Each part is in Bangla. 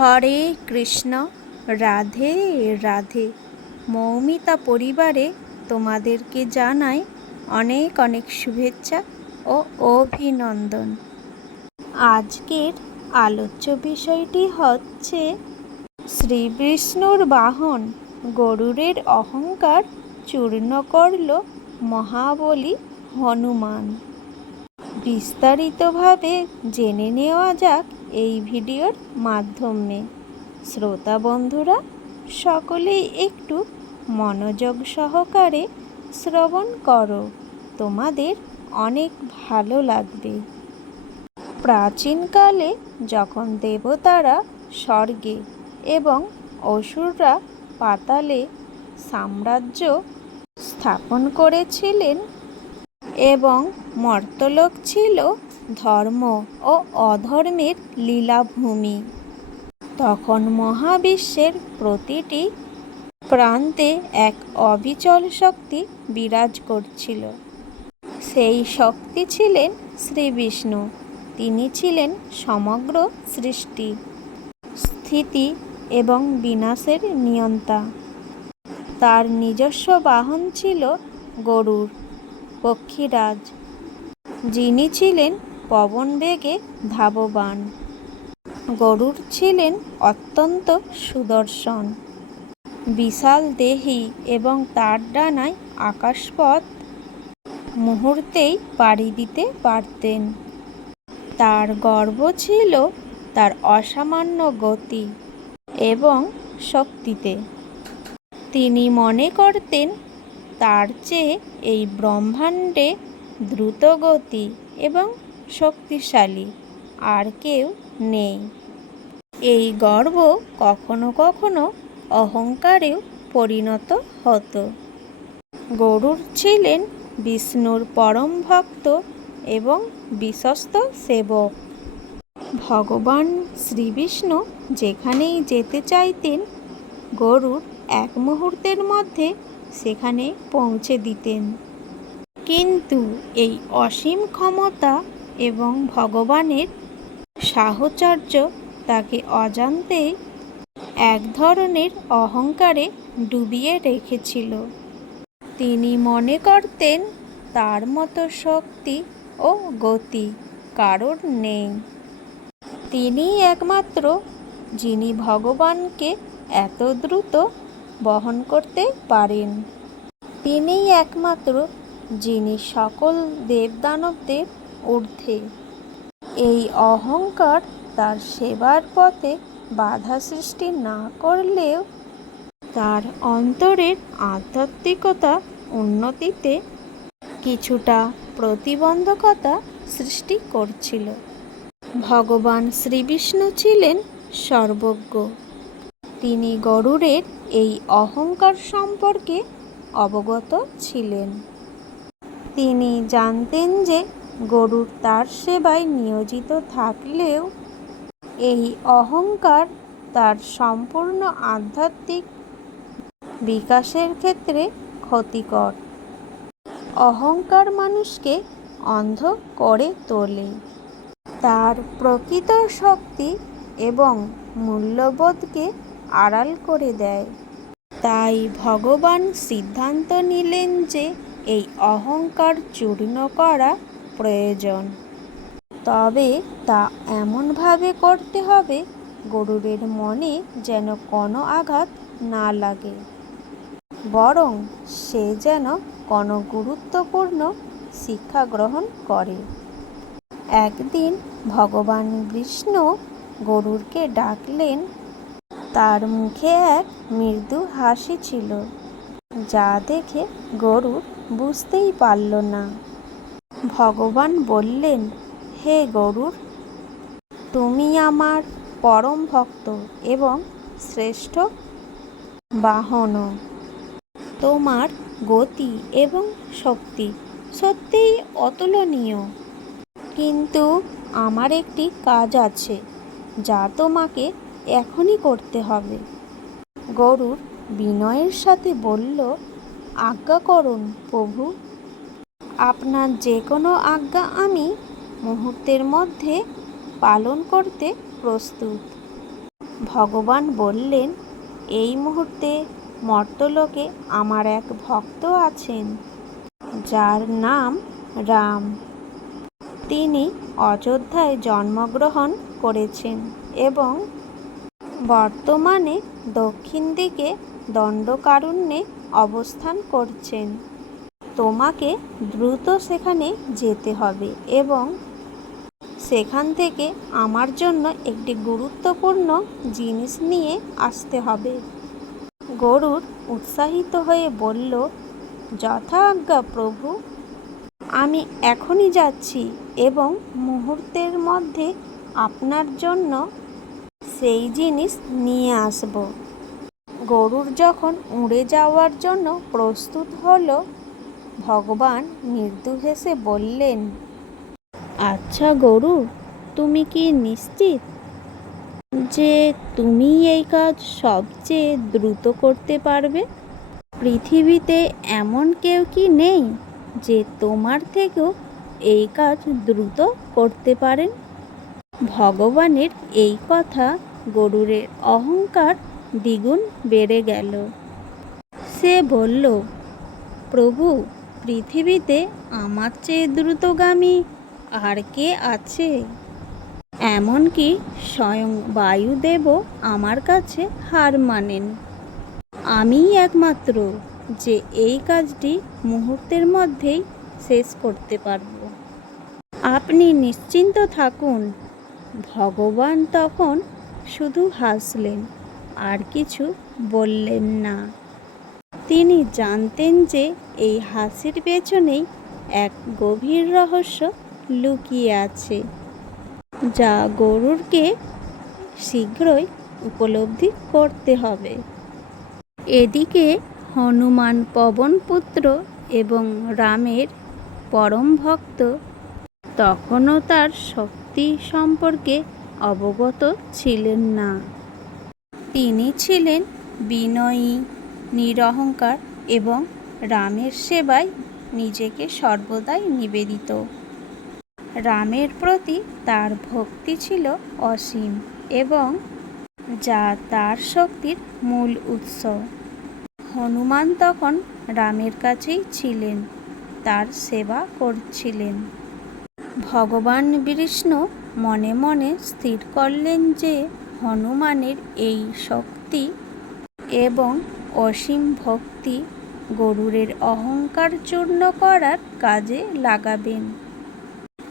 হরে কৃষ্ণ, রাধে রাধে। মৌমিতা পরিবারে তোমাদেরকে জানাই অনেক অনেক শুভেচ্ছা ও অভিনন্দন। আজকের আলোচ্য বিষয়টি হচ্ছে শ্রী বিষ্ণুর বাহন গরুরের অহংকার চূর্ণ করল মহাবলী হনুমান। বিস্তারিতভাবে জেনে নেওয়া যাক এই ভিডিওর মাধ্যমে। শ্রোতা বন্ধুরা, সকলেই একটু মনোযোগ সহকারে শ্রবণ করো। তোমাদের অনেক ভালো লাগবে। প্রাচীনকালে যখন দেবতারা স্বর্গে এবং অসুররা পাতালে সাম্রাজ্য স্থাপন করেছিলেন এবং মর্তলোক ছিল ধর্ম ও অধর্মের লীলাভূমি। তখন মহাবিশ্বের প্রতিটি প্রান্তে এক অবিচল শক্তি বিরাজ করছিল। সেই শক্তি ছিলেন শ্রীবিষ্ণু তিনি ছিলেন সমগ্র সৃষ্টি, স্থিতি এবং বিনাশের নিয়ন্তা। তার নিজস্ব বাহন ছিল গরুর পক্ষীরাজ। যিনি ছিলেন পবন বেগে ধাববান। গরুর ছিলেন অত্যন্ত সুদর্শন। বিশাল দেহি এবং তার ডানায় আকাশপথ মুহূর্তেই পাড়ি দিতে পারতেন। তার গর্ব ছিল তার অসামান্য গতি এবং শক্তিতে। তিনি মনে করতেন, তার চেয়ে এই ব্রহ্মাণ্ডে দ্রুতগতি এবং শক্তিশালী, আর কেউ নেই। এই গর্ব কখনো কখনো অহংকারেও পরিণত হতো। গরুর ছিলেন বিষ্ণুর পরম ভক্ত এবং বিশ্বস্ত সেবক। ভগবান শ্রীবিষ্ণু যেখানেই যেতে চাইতেন, গরুর এক মুহূর্তের মধ্যে সেখানে পৌঁছে দিতেন। কিন্তু এই অসীম ক্ষমতা এবং ভগবানের সাহচর্য তাকে অজান্তেই এক ধরনের অহংকারে ডুবিয়ে রেখেছিল। তিনি মনে করতেন তার মতো শক্তি ও গতি কারোর নেই। তিনিই একমাত্র যিনি ভগবানকে এত দ্রুত বহন করতে পারেন। তিনিই একমাত্র যিনি সকল দেবদানবদের ঊর্ধ্বে। এই অহংকার তার সেবার পথে বাধা সৃষ্টি না করলেও তার অন্তরের আধ্যাত্মিকতা উন্নতিতে কিছুটা প্রতিবন্ধকতা সৃষ্টি করছিল। ভগবান শ্রীবিষ্ণু ছিলেন সর্বজ্ঞ। তিনি গরুরের এই অহংকার সম্পর্কে অবগত ছিলেন। তিনি জানতেন যে গরুর তার সেবায় নিয়োজিত থাকলেও এই অহংকার তার সম্পূর্ণ আধ্যাত্মিক বিকাশের ক্ষেত্রে ক্ষতিকর। অহংকার মানুষকে অন্ধ করে তোলে। তার প্রকৃত শক্তি এবং মূল্যবোধকে আড়াল করে দেয়। তাই ভগবান সিদ্ধান্ত নিলেন যে এই অহংকার চূর্ণ করা প্রয়োজন। তবে তা এমনভাবে করতে হবে, গরুরের মনে যেন কোনো আঘাত না লাগে। বরং সে যেন কোনো গুরুত্বপূর্ণ শিক্ষা গ্রহণ করে। একদিন ভগবান বিষ্ণু গরুরকে ডাকলেন, তার মুখে এক মৃদু হাসি ছিল, যা দেখে গরুর বুঝতেই পারল না। ভগবান বললেন, হে গরুর, তুমি আমার পরম ভক্ত এবং শ্রেষ্ঠ বাহন। তোমার গতি এবং শক্তি সত্যিই অতুলনীয়। কিন্তু আমার একটি কাজ আছে, যা তোমাকে এখনই করতে হবে। গরুর বিনয়ের সাথে বলল, আজ্ঞা করুন প্রভু। আপনার যে কোনো আজ্ঞা আমি মুহূর্তের মধ্যে পালন করতে প্রস্তুত। ভগবান বললেন, এই মুহূর্তে মর্তলোকে আমার এক ভক্ত আছেন, যার নাম রাম। তিনি অযোধ্যায় জন্মগ্রহণ করেছেন এবং বর্তমানে দক্ষিণ দিকে দণ্ডকারণ্যে অবস্থান করছেন। তোমাকে দ্রুত সেখানে যেতে হবে এবং সেখান থেকে আমার জন্য একটি গুরুত্বপূর্ণ জিনিস নিয়ে আসতে হবে। গরুর উৎসাহিত হয়ে বলল যথা আজ্ঞা প্রভু, আমি এখনই যাচ্ছি এবং মুহূর্তের মধ্যে আপনার জন্য সেই জিনিস নিয়ে আসব। গরুর যখন উড়ে যাওয়ার জন্য প্রস্তুত হলো ভগবান মৃদু হেসে বললেন আচ্ছা গরু, তুমি কি নিশ্চিত যে তুমি এই কাজ সবচেয়ে দ্রুত করতে পারবে? পৃথিবীতে এমন কেউ কি নেই যে তোমার থেকেও এই কাজ দ্রুত করতে পারেন? ভগবানের এই কথা গরুরের অহংকার দ্বিগুণ বেড়ে গেল। সে বলল, প্রভু পৃথিবীতে আমার চেয়ে দ্রুতগামী আর কে আছে? এমনকি স্বয়ং বায়ুদেবও আমার কাছে হার মানেন। আমিই একমাত্র যে এই কাজটি মুহূর্তের মধ্যেই শেষ করতে পারব। আপনি নিশ্চিন্ত থাকুন, ভগবান তখন শুধু হাসলেন আর কিছু বললেন না। তিনি জানতেন যে এই হাসির পেছনেই এক গভীর রহস্য লুকিয়ে আছে, যা গরুরকে শীঘ্রই উপলব্ধি করতে হবে। এদিকে হনুমান পবনপুত্র এবং রামের পরম ভক্ত তখনও তার শক্তি সম্পর্কে অবগত ছিলেন না। তিনি ছিলেন বিনয়ী নিরহংকার এবং রামের সেবায় নিজেকে সর্বদাই নিবেদিত। রামের প্রতি তার ভক্তি ছিল অসীম এবং যা তার শক্তির মূল উৎস। হনুমান তখন রামের কাছেই ছিলেন, তার সেবা করছিলেন। ভগবান বিষ্ণু মনে মনে স্থির করলেন যে হনুমানের এই শক্তি এবং অসীম ভক্তি গরুরের অহংকার চূর্ণ করার কাজে লাগাবেন।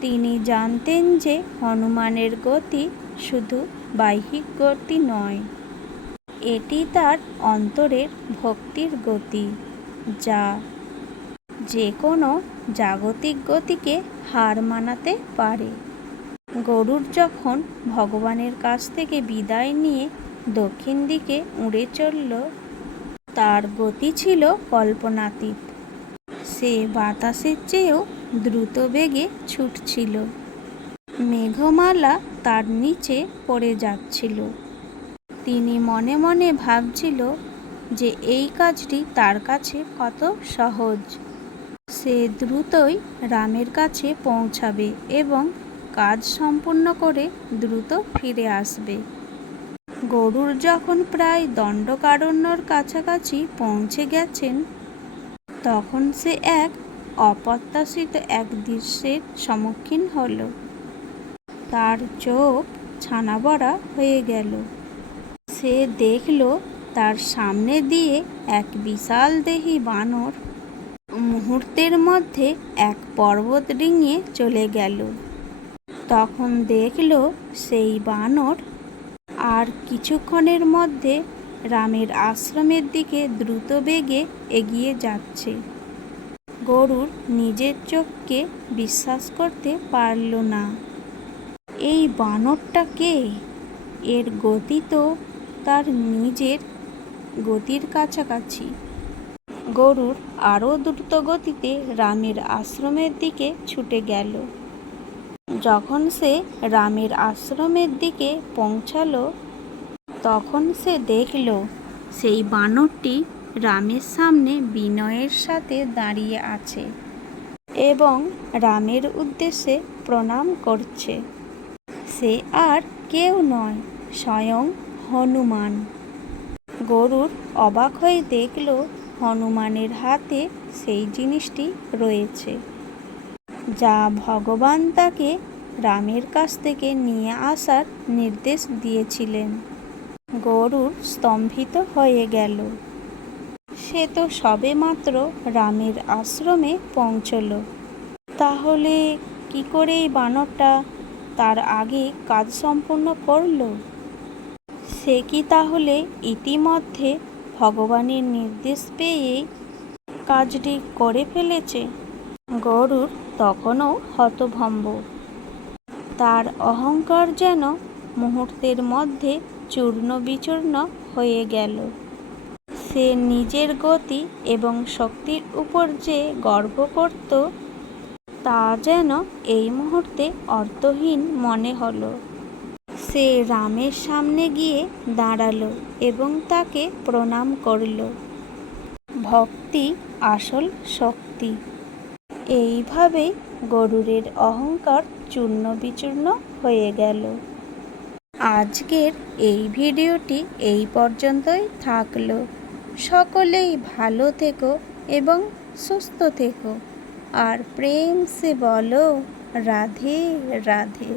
তিনি জানতেন যে হনুমানের গতি শুধু বাহ্যিক গতি নয়, এটি তার অন্তরের ভক্তির গতি, যা যে কোনো জাগতিক গতিকে হার মানাতে পারে। গরুর যখন ভগবানের কাছ থেকে বিদায় নিয়ে দক্ষিণ দিকে উড়ে চলল তার গতি ছিল কল্পনাতীত। সে বাতাসের চেয়েও দ্রুত বেগে ছুটছিল। মেঘমালা তার নিচে পড়ে যাচ্ছিল। তিনি মনে মনে ভাবছিল যে এই কাজটি তার কাছে কত সহজ। সে দ্রুতই রামের কাছে পৌঁছাবে এবং কাজ সম্পূর্ণ করে দ্রুত ফিরে আসবে। গরুর যখন প্রায় দণ্ডকারণ্যর কাছাকাছি পৌঁছে গেছেন, তখন সে এক অপ্রত্যাশিত এক দৃশ্যের সম্মুখীন হল। তার চোখ ছানাবড়া হয়ে গেল। সে দেখল তার সামনে দিয়ে এক বিশাল দেহী বানর মুহূর্তের মধ্যে এক পর্বত ডিঙিয়ে চলে গেল। তখন দেখল সেই বানর আর কিছুক্ষণের মধ্যে রামের আশ্রমের দিকে দ্রুত বেগে এগিয়ে যাচ্ছে। গরুর নিজের চোখকে বিশ্বাস করতে পারল না। এই বানরটা কে? এর গতি তো তার নিজের গতির কাছাকাছি। গরুর আরও দ্রুত গতিতে রামের আশ্রমের দিকে ছুটে গেল। যখন সে রামের আশ্রমের দিকে পৌঁছালো, তখন সে দেখল, সেই বানরটি রামের সামনে বিনয়ের সাথে দাঁড়িয়ে আছে এবং রামের উদ্দেশ্যে প্রণাম করছে। সে আর কেউ নয়, স্বয়ং হনুমান। গরুর অবাক হয়ে দেখল, হনুমানের হাতে সেই জিনিসটি রয়েছে। যা ভগবান তাকে রামের কাছ থেকে নিয়ে আসার নির্দেশ দিয়েছিলেন। গরুর স্তম্ভিত হয়ে গেল। সে তো সবেমাত্র রামের আশ্রমে পৌঁছল। তাহলে কি করে এই বানরটা তার আগে কাজ সম্পন্ন করল? সে কি তাহলে ইতিমধ্যে ভগবানের নির্দেশ পেয়ে কাজটি করে ফেলেছে? গরুর তখনও হতভম্ব। তার অহংকার যেন মুহূর্তের মধ্যে চূর্ণ বিচূর্ণ হয়ে গেল। সে নিজের গতি এবং শক্তির উপর যে গর্ব করত, তা যেন এই মুহূর্তে অর্থহীন মনে হলো। সে রামের সামনে গিয়ে দাঁড়াল এবং তাকে প্রণাম করল। ভক্তি আসল শক্তি। এইভাবে গরুরের অহংকার চূর্ণ বিচূর্ণ হয়ে গেল। আজকের এই ভিডিওটি এই পর্যন্তই থাকল। সকলেই ভালো থেকো এবং সুস্থ থেকো। আর প্রেম সে বলো, রাধে রাধে।